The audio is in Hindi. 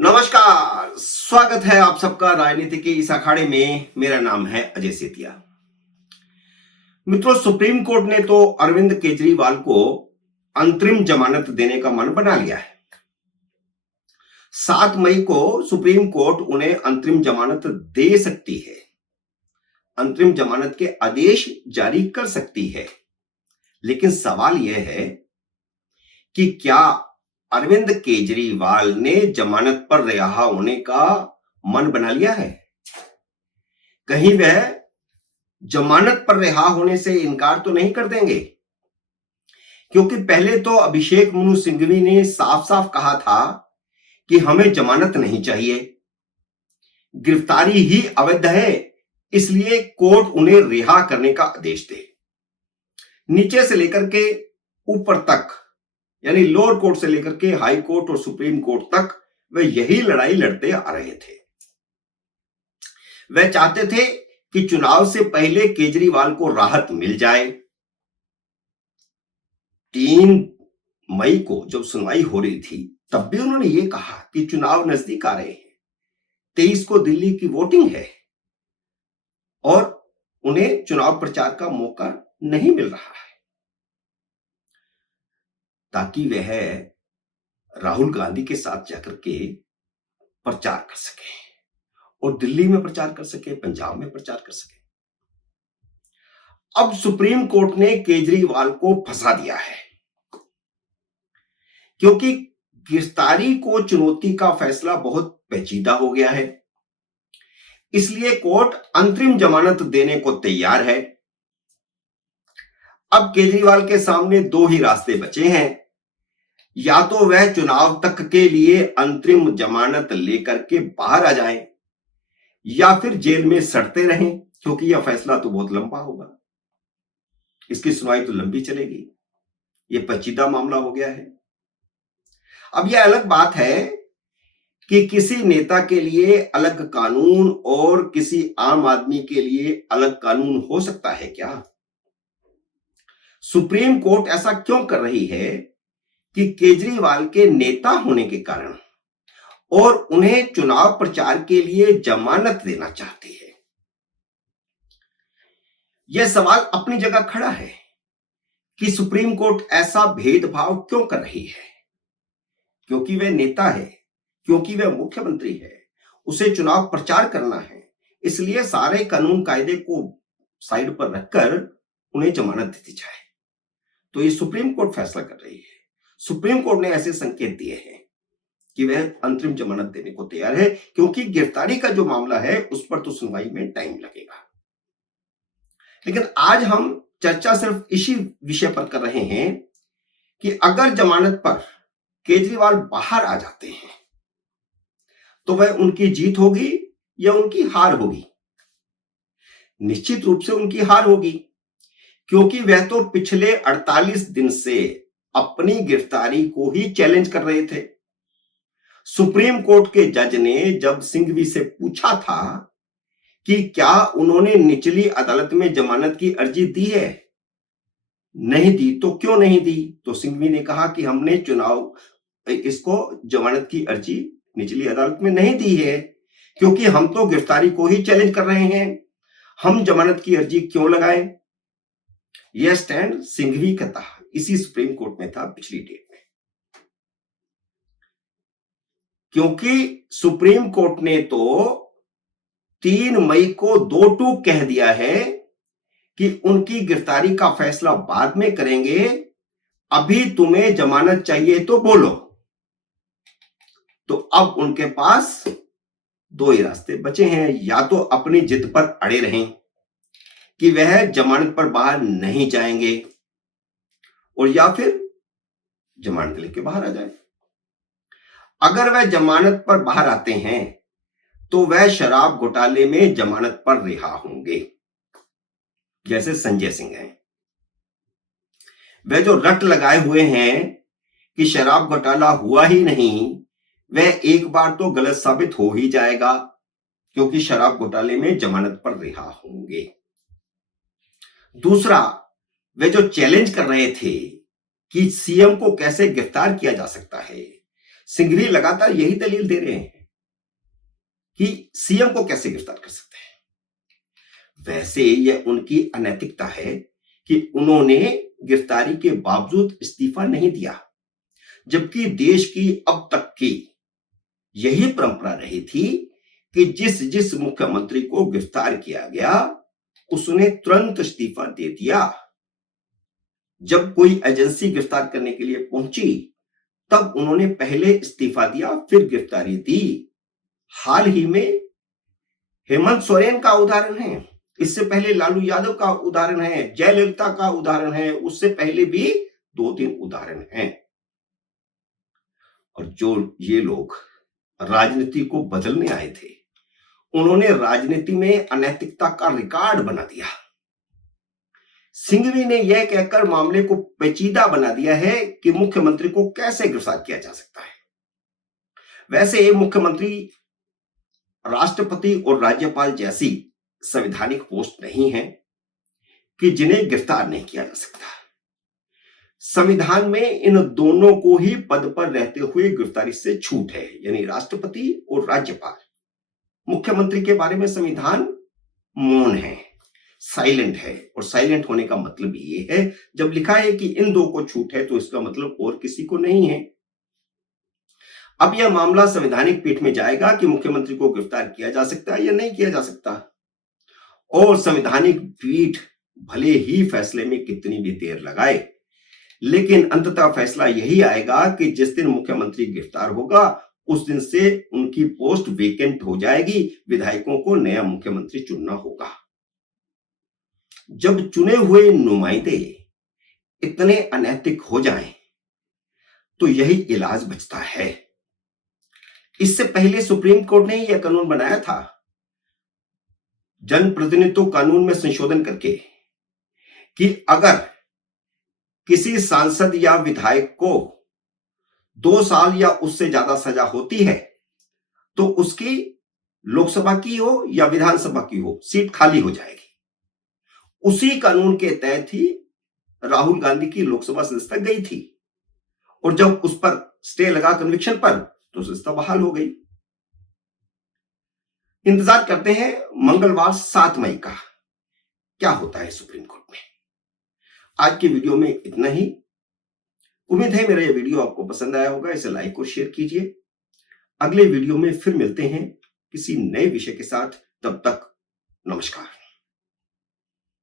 नमस्कार, स्वागत है आप सबका राजनीति के इस अखाड़े में। मेरा नाम है अजय सेतिया। मित्रों, सुप्रीम कोर्ट ने तो अरविंद केजरीवाल को अंतरिम जमानत देने का मन बना लिया है। 7 मई को सुप्रीम कोर्ट उन्हें अंतरिम जमानत दे सकती है, अंतरिम जमानत के आदेश जारी कर सकती है। लेकिन सवाल यह है कि क्या अरविंद केजरीवाल ने जमानत पर रिहा होने का मन बना लिया है? कहीं वह जमानत पर रिहा होने से इनकार तो नहीं कर देंगे? क्योंकि पहले तो अभिषेक मनु सिंघवी ने साफ साफ कहा था कि हमें जमानत नहीं चाहिए, गिरफ्तारी ही अवैध है, इसलिए कोर्ट उन्हें रिहा करने का आदेश दे। नीचे से लेकर के ऊपर तक, यानी लोअर कोर्ट से लेकर के हाई कोर्ट और सुप्रीम कोर्ट तक वे यही लड़ाई लड़ते आ रहे थे। वे चाहते थे कि चुनाव से पहले केजरीवाल को राहत मिल जाए। 3 मई को जब सुनवाई हो रही थी तब भी उन्होंने ये कहा कि चुनाव नजदीक आ रहे हैं, 23 को दिल्ली की वोटिंग है और उन्हें चुनाव प्रचार का मौका नहीं मिल रहा है, ताकि वह राहुल गांधी के साथ जाकर के प्रचार कर सके और दिल्ली में प्रचार कर सके, पंजाब में प्रचार कर सके। अब सुप्रीम कोर्ट ने केजरीवाल को फंसा दिया है, क्योंकि गिरफ्तारी को चुनौती का फैसला बहुत पेचीदा हो गया है। इसलिए कोर्ट अंतरिम जमानत देने को तैयार है। अब केजरीवाल के सामने 2 ही रास्ते बचे हैं, या तो वह चुनाव तक के लिए अंतरिम जमानत लेकर के बाहर आ जाएं, या फिर जेल में सड़ते रहें, क्योंकि यह फैसला तो बहुत लंबा होगा, इसकी सुनवाई तो लंबी चलेगी। यह पेचीदा मामला हो गया है। अब यह अलग बात है कि किसी नेता के लिए अलग कानून और किसी आम आदमी के लिए अलग कानून हो सकता है क्या? सुप्रीम कोर्ट ऐसा क्यों कर रही है कि केजरीवाल के नेता होने के कारण और उन्हें चुनाव प्रचार के लिए जमानत देना चाहती है? यह सवाल अपनी जगह खड़ा है कि सुप्रीम कोर्ट ऐसा भेदभाव क्यों कर रही है। क्योंकि वह नेता है, क्योंकि वह मुख्यमंत्री है, उसे चुनाव प्रचार करना है, इसलिए सारे कानून कायदे को साइड पर रखकर उन्हें जमानत दी जाए। तो ये सुप्रीम कोर्ट फैसला कर रही है। सुप्रीम कोर्ट ने ऐसे संकेत दिए हैं कि वह अंतरिम जमानत देने को तैयार है, क्योंकि गिरफ्तारी का जो मामला है उस पर तो सुनवाई में टाइम लगेगा। लेकिन आज हम चर्चा सिर्फ इसी विषय पर कर रहे हैं कि अगर जमानत पर केजरीवाल बाहर आ जाते हैं तो वह उनकी जीत होगी या उनकी हार होगी? निश्चित रूप से उनकी हार होगी, क्योंकि वह तो पिछले 48 दिन से अपनी गिरफ्तारी को ही चैलेंज कर रहे थे। सुप्रीम कोर्ट के जज ने जब सिंघवी से पूछा था कि क्या उन्होंने निचली अदालत में जमानत की अर्जी दी है, नहीं दी तो क्यों नहीं दी, तो सिंघवी ने कहा कि हमने इसको जमानत की अर्जी निचली अदालत में नहीं दी है, क्योंकि हम तो गिरफ्तारी को ही चैलेंज कर रहे हैं, हम जमानत की अर्जी क्यों लगाएं। यह स्टैंड सिंघवी का था, इसी सुप्रीम कोर्ट में था पिछली डेट में। क्योंकि सुप्रीम कोर्ट ने तो 3 मई को 2-2 कह दिया है कि उनकी गिरफ्तारी का फैसला बाद में करेंगे, अभी तुम्हें जमानत चाहिए तो बोलो। तो अब उनके पास 2 ही रास्ते बचे हैं, या तो अपनी जिद पर अड़े रहें कि वह जमानत पर बाहर नहीं जाएंगे, और या फिर जमानत लेके बाहर आ जाए। अगर वह जमानत पर बाहर आते हैं तो वह शराब घोटाले में जमानत पर रिहा होंगे, जैसे संजय सिंह हैं। वह जो रट लगाए हुए हैं कि शराब घोटाला हुआ ही नहीं, वह एक बार तो गलत साबित हो ही जाएगा, क्योंकि शराब घोटाले में जमानत पर रिहा होंगे। दूसरा, वे जो चैलेंज कर रहे थे कि सीएम को कैसे गिरफ्तार किया जा सकता है, सिंघवी लगातार यही दलील दे रहे हैं कि सीएम को कैसे गिरफ्तार कर सकते हैं। वैसे यह उनकी अनैतिकता है कि उन्होंने गिरफ्तारी के बावजूद इस्तीफा नहीं दिया, जबकि देश की अब तक की यही परंपरा रही थी कि जिस जिस मुख्यमंत्री को गिरफ्तार किया गया उसने तुरंत इस्तीफा दे दिया। जब कोई एजेंसी गिरफ्तार करने के लिए पहुंची तब उन्होंने पहले इस्तीफा दिया, फिर गिरफ्तारी दी। हाल ही में हेमंत सोरेन का उदाहरण है, इससे पहले लालू यादव का उदाहरण है, जयललिता का उदाहरण है, उससे पहले भी 2-3 उदाहरण हैं। और जो ये लोग राजनीति को बदलने आए थे, उन्होंने राजनीति में अनैतिकता का रिकॉर्ड बना दिया। सिंघवी ने यह कहकर मामले को पेचीदा बना दिया है कि मुख्यमंत्री को कैसे गिरफ्तार किया जा सकता है। वैसे मुख्यमंत्री राष्ट्रपति और राज्यपाल जैसी संवैधानिक पोस्ट नहीं है कि जिन्हें गिरफ्तार नहीं किया जा सकता। संविधान में इन दोनों को ही पद पर रहते हुए गिरफ्तारी से छूट है, यानी राष्ट्रपति और राज्यपाल। मुख्यमंत्री के बारे में संविधान मौन है, साइलेंट है। और साइलेंट होने का मतलब ये है, जब लिखा है कि इन दो को छूट है तो इसका मतलब और किसी को नहीं है। अब यह मामला संवैधानिक पीठ में जाएगा कि मुख्यमंत्री को गिरफ्तार किया जा सकता है या नहीं किया जा सकता। और संवैधानिक पीठ भले ही फैसले में कितनी भी देर लगाए, लेकिन अंततः फैसला यही आएगा कि जिस दिन मुख्यमंत्री गिरफ्तार होगा उस दिन से उनकी पोस्ट वेकेंट हो जाएगी, विधायकों को नया मुख्यमंत्री चुनना होगा। जब चुने हुए नुमाइंदे इतने अनैतिक हो जाएं, तो यही इलाज बचता है। इससे पहले सुप्रीम कोर्ट ने यह कानून बनाया था, जनप्रतिनिधित्व कानून में संशोधन करके, कि अगर किसी सांसद या विधायक को 2 साल या उससे ज्यादा सजा होती है तो उसकी लोकसभा की हो या विधानसभा की हो सीट खाली हो जाएगी। उसी कानून के तहत ही राहुल गांधी की लोकसभा सदस्यता गई थी, और जब उस पर स्टे लगा कन्विक्शन पर तो सदस्यता बहाल हो गई। इंतजार करते हैं मंगलवार 7 मई का क्या होता है सुप्रीम कोर्ट में। आज की वीडियो में इतना ही। उम्मीद है मेरा यह वीडियो आपको पसंद आया होगा। इसे लाइक और शेयर कीजिए। अगले वीडियो में फिर मिलते हैं किसी नए विषय के साथ। तब तक नमस्कार।